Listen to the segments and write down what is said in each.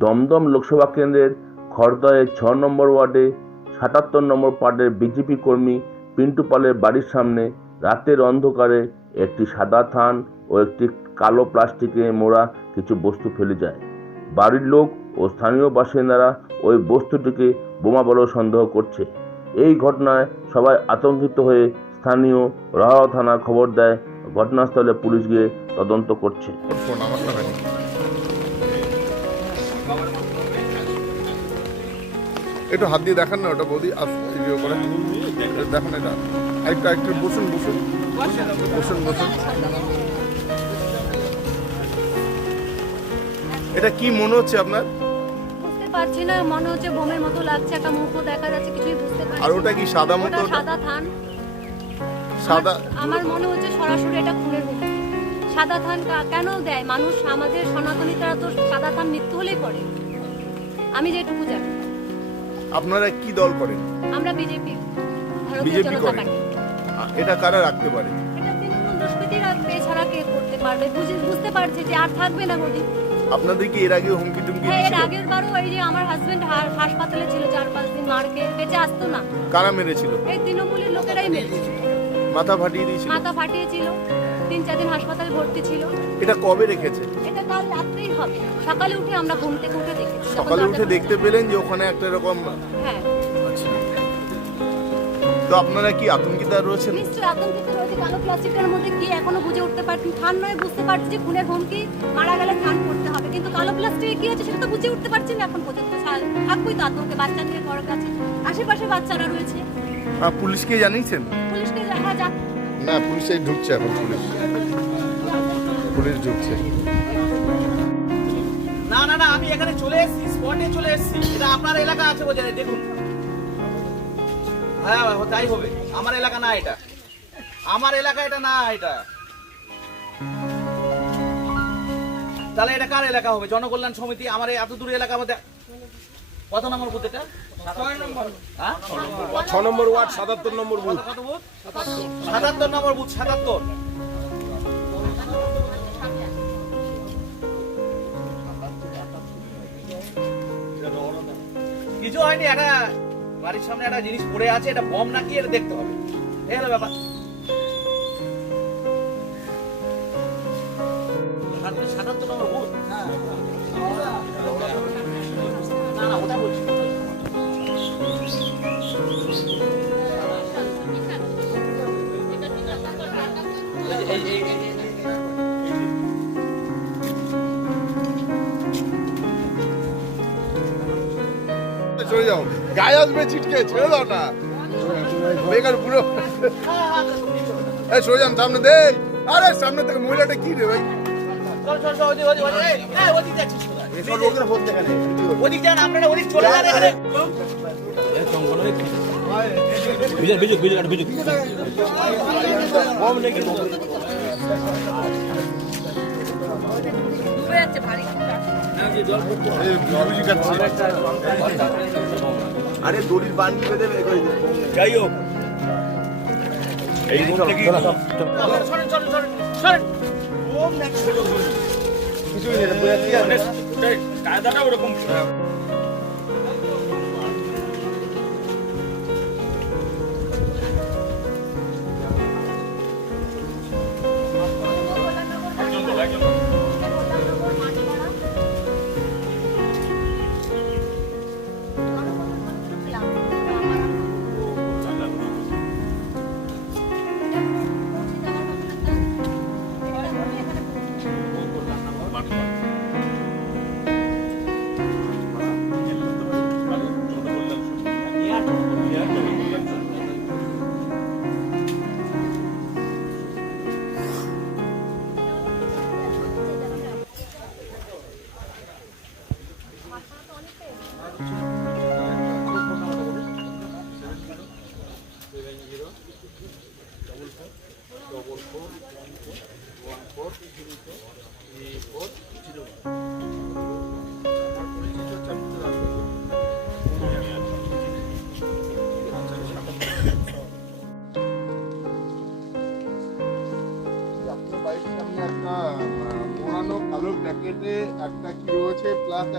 দমদম লোকসভা কেন্দ্রের খড়দহের ছ নম্বর ওয়ার্ডে সাতাত্তর নম্বর পার্টের বিজেপি কর্মী পিন্টু পালের বাড়ির সামনে রাতের অন্ধকারে একটি সাদা থান ও একটি কালো প্লাস্টিকে মোড়া কিছু বস্তু ফেলে যায়। বাড়ির লোক ও স্থানীয় বাসিন্দারা ওই বস্তুটিকে বোমা বলে সন্দেহ করছে। এই ঘটনায় সবাই আতঙ্কিত হয়ে স্থানীয় রাহাওয়া থানা খবর দেয়, ঘটনাস্থলে পুলিশ গিয়ে তদন্ত করছে। একটু হাত দিয়ে দেখান না ওটা বৌদি ভিডিও করে দেখেন এটা। একটা একটু বসুন বসুন। বসুন বসুন। এটা কি মনে হচ্ছে আপনার? বুঝতে পারছি না মনে হচ্ছে বোমের মতো লাগছে একটা মুখও দেখা যাচ্ছে কিছুই বুঝতে পারছি আর ওটা কি সাদা মতো? থান। সাদা? আমার- মনে হচ্ছে সরাসরি এটা খুনের সাদা থান কেন দেয়? মানুষ আমাদের সনাতনীরা তো সাদা থান মৃত্যু হলেই পড়ে। আমি যেটুকু জানি। আপনারা কি দল করেন? আমরা বিজেপি বিজেপি করেন। এটা কারা রাখতে পারে? করতে পারবে? বুঝে বুঝতে পারছে যে আর থাকবে না মোদি। আপনাদের কি এর আগে হুমকি টুমকি হ্যাঁ এর আগের বারও এই যে আমার হাজবেন্ড হাসপাতালে ছিল চার পাঁচ দিন মারকে বেঁচে আসতো না। কারা মেরেছিল? এই তৃণমূলের লোকেরাই মেরেছে। মাথা ফাটিয়ে দিয়েছিল? মাথা ফাটিয়েছিল। তিন চার দিন হাসপাতালে ভর্তি ছিল। এটা কবে রেখেছে? কাল রাত্রেই হবে। সকালে উঠে আমরা ঘুম থেকে উঠে দেখেছি সকালে উঠে দেখতে পেলেন যে ওখানে একটা এরকম হ্যাঁ। আচ্ছা। তো আপনারা কি আতঙ্কিত রয়েছেন? নিশ্চয়ই আতঙ্কিত রয়েছে। কালো প্লাস্টিকের মধ্যে কি এখনও বুঝে উঠতে পারছি থান নয় বুঝতে পারছি যে খুনের হুমকি মারা গেলে থান করতে হবে। কিন্তু কালো প্লাস্টিকে কি আছে সেটা তো বুঝে উঠতে পারছি না এখন পর্যন্ত। থাকবোই তো আতঙ্কে বাচ্চাদের ঘর কাছে। আশেপাশে বাচ্চারা রয়েছে। পুলিশকে জানিয়েছেন? পুলিশকে যাক না পুলিশে ঢুকছে এখন পুলিশ। পুলিশ ঢুকছে। আমি এখানে চলে এসেছি স্পটে চলে এসেছি। এটা আপনার এলাকা আছে বোঝা যায় দেখুন। হ্যাঁ তাই হবে। আমার এলাকা না এটা। আমার এলাকা এটা না এটা। তাহলে এটা কার এলাকা হবে? জনকল্যাণ সমিতি আমার এত দূর এলাকা মধ্যে কত নম্বর বুথ এটা? হ্যাঁ? ছ নম্বর ওয়ার্ড সাতাত্তর নম্বর বুথ। কত বুথ? সাতাত্তর নম্বর বুথ সাতাত্তর। কিছু হয়নি, একটা বাড়ির সামনে একটা জিনিস পড়ে আছে, এটা বম নাকি এটা দেখতে হবে। এই হলো ব্যাপার। আসবে ছিটকে ছেড়ে দাও না। বেকার পুরো এই সরে যান সামনে দে আরে সামনে থেকে মহিলাটা কি রে ভাই? ডুবে যাচ্ছে ভারী। খাচ্ছি আরে দড়ির বান্ডি বেঁধে বের করে দিন। যাই হোক এই রুম থেকে সরেন সরেন সরেন সরেন কিছুই নেই, কায়দাটা ওরকম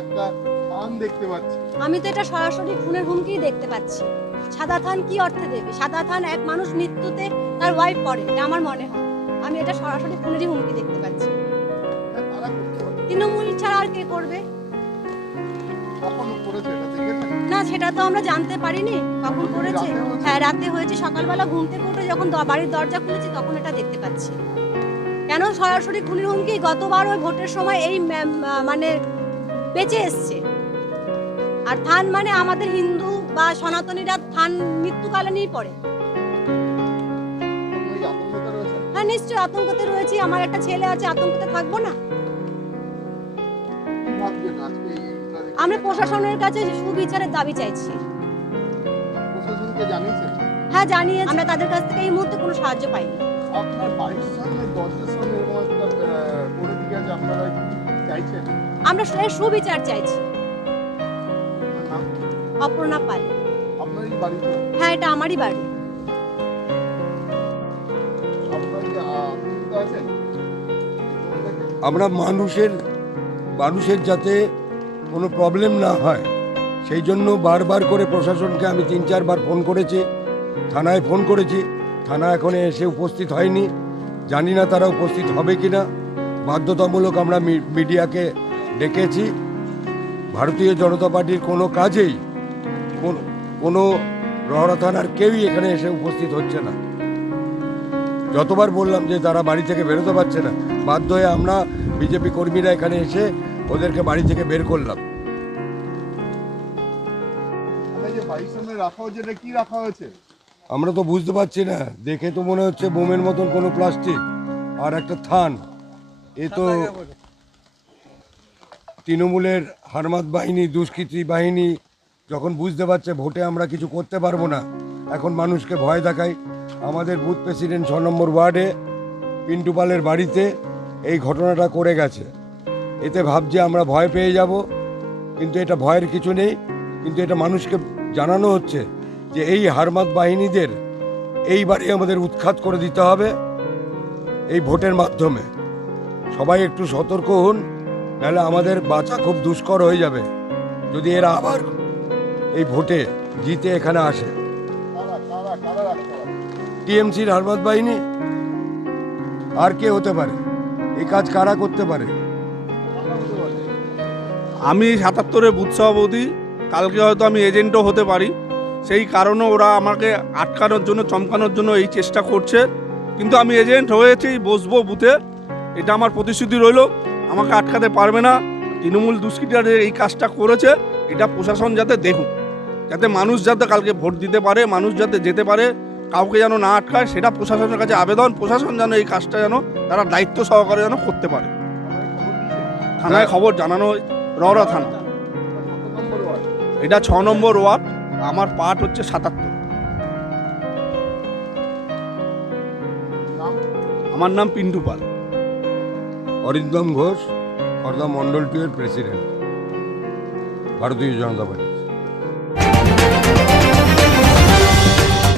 একটা থান দেখতে পাচ্ছি। আমি তো এটা সরাসরি খুনের হুমকিই দেখতে পাচ্ছি। সাদা থান কি অর্থে দেবে? সাদা থান এক মানুষ মৃত্যুতে তার ওয়াইফ পড়ে এটা আমার মনে হয়। আমি এটা সরাসরি খুনেরই হুমকি দেখতে পাচ্ছি। হ্যাঁ, তৃণমূল ছাড়া আর কে করবে? না সেটা তো আমরা জানতে পারিনি। কখন করেছে? হ্যাঁ রাতে হয়েছে। সকালবেলা ঘুম থেকে উঠে যখন বাড়ির দরজা খুলেছি তখন এটা দেখতে পাচ্ছি। কেন সরাসরি খুনের হুমকি? গতবার ওই ভোটের সময় এই মানে বেঁচে এসছে। আর থান মানে আমাদের হিন্দু বা সনাতনীরা থান মৃত্যুকালে নিয়ে পড়ে। হ্যাঁ নিশ্চয়ই আতঙ্কতে রয়েছি। আমার একটা ছেলে আছে আতঙ্কতে থাকব না? আমরা প্রশাসনের কাছে সুবিচারের দাবি চাইছি। হ্যাঁ জানিয়ে আমরা তাদের কাছ থেকে এই মুহূর্তে কোনো সাহায্য পাইনি। আপনার বাড়ির সামনে দরজার সামনে এরকম একটা করে দিয়ে আপনারা চাইছেন? আমরা সু- সুবিচার চাইছি। অপর্ণা পাল। আপনারই বাড়ি হ্যাঁ এটা আমারই বাড়ি। আমরা মানুষের মানুষের যাতে কোনো প্রবলেম না হয় সেই জন্য বারবার করে প্রশাসনকে আমি তিন চারবার ফোন করেছি থানায় ফোন করেছি থানা এখন এসে উপস্থিত হয়নি জানি না তারা উপস্থিত হবে কি না বাধ্যতামূলক আমরা মি- মিডিয়াকে ডেকেছি। ভারতীয় জনতা পার্টির কোনো কাজেই কোন- রহরা থানার কেউই এখানে এসে উপস্থিত হচ্ছে না। যতবার বললাম যে তারা বাড়ি থেকে বেরোতে পারছে না বাধ্য হয়ে আমরা বিজেপি কর্মীরা এখানে এসে ওদেরকে বাড়ি থেকে বের করলাম। হয়েছে আমরা তো বুঝতে পারছি না। দেখে তো মনে হচ্ছে বোমের মতন কোনো প্লাস্টিক আর একটা থান। এ তো তৃণমূলের হারমাত বাহিনী, দুষ্কৃতী বাহিনী যখন বুঝতে পারছে ভোটে আমরা কিছু করতে পারব না, এখন মানুষকে ভয় দেখায়। আমাদের বুথ প্রেসিডেন্ট ছ নম্বর ওয়ার্ডে পিন্টু পালের বাড়িতে এই ঘটনাটা করে গেছে। এতে ভাবছে আমরা ভয় পেয়ে যাব, কিন্তু এটা ভয়ের কিছু নেই। কিন্তু এটা মানুষকে জানানো হচ্ছে যে এই হারমাত বাহিনীদের এইবারে আমাদের উৎখাত করে দিতে হবে এই ভোটের মাধ্যমে। সবাই একটু সতর্ক হন নাহলে আমাদের বাঁচা খুব দুষ্কর হয়ে যাবে। যদি এরা আবার এই ভোটে জিতে এখানে আসে। টিএমসির হারমাত বাহিনী আর কে হতে পারে? এই কাজ কারা করতে পারে? আমি সাতাত্তরের বুথ সভাপতি, কালকে হয়তো আমি এজেন্টও হতে পারি। সেই কারণে ওরা আমাকে আটকানোর জন্য, চমকানোর জন্য এই চেষ্টা করছে। কিন্তু আমি এজেন্ট হয়েছি, বসবো বুথে। এটা আমার প্রতিশ্রুতি রইল। আমাকে আটকাতে পারবে না। তৃণমূল দুষ্কৃতীরা এই কাজটা করেছে, এটা প্রশাসন যাতে দেখুক। যাতে মানুষ যাতে কালকে ভোট দিতে পারে, মানুষ যাতে যেতে পারে, কাউকে যেন না আটকায়, সেটা প্রশাসনের কাছে আবেদন। প্রশাসন যেন এই কাজটা যেন তারা দায়িত্ব সহকারে যেন করতে পারে। থানায় খবর জানানো, রওরা থানা। এটা ছ নম্বর ওয়ার্ড, আমার পার্ট হচ্ছে সাতাত্তর। আমার নাম পিন্টু পাল। অরিন্দম ঘোষ খর্দা মন্ডল টু এর প্রেসিডেন্ট ভারতীয় জনতা পার্টি।